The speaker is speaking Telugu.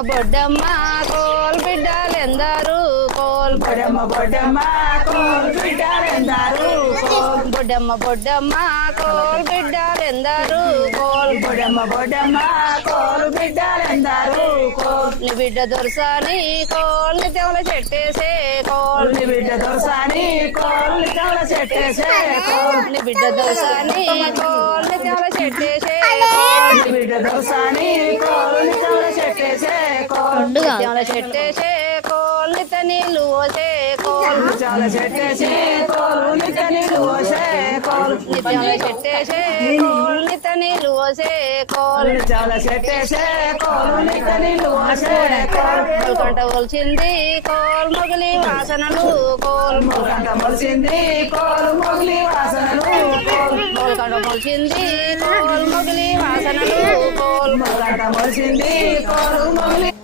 బొడ్డమ్మ కోల్ బిడ్డలెందరు కోల్ బొడమ్మ బొడమ్మ కోల్ బిడ్డలెందరు కోల్ బొడ్డమ్మ బొడ్డమ్మ కోల్ బిడ్డలెందరు కోల్ బొడమ్మ బొడమ్మ కోల్ బిడ్డలెందరు కోల్ నీ బిడ్డ దొరసాని కోల్ నిత్యముల చెట్టేసే కోల్ నీ బిడ్డ దొరసాని కోల్ నిత్యముల చెట్టేసే కోల్ నీ బిడ్డ దొరసాని కోల్ నిత్యముల చెట్టేసే కోల్ నీ బిడ్డ దొరసాని కోల్ నిత్యముల చెట్టేసే కోల్ నిత్యముల చెట్టేసే కోల్ నిత్య నీళ్ళు పోసే కోల్ నిత్యముల చెట్టేసే కోల్ నిత్య నీళ్ళు పోసే కోల్ నిత్యముల చెట్టేసే కోల్ నిత్య నీళ్ళు పోసే కోల్ నిత్యముల చెట్టేసే కోల్ నిత్య నీళ్ళు పోసే కోల్ కోల్కంట కొలిచింది కోల్ మొగలి వాసనలు కోల్ మొగంట మొలిచింది కోల్ మొగలి వాసనలు కోల్ కోల్కంట మొలిచింది కోల్ మొగలి వాసనలు కోల్ మొగంట మొలిచింది కోల్ మొగలి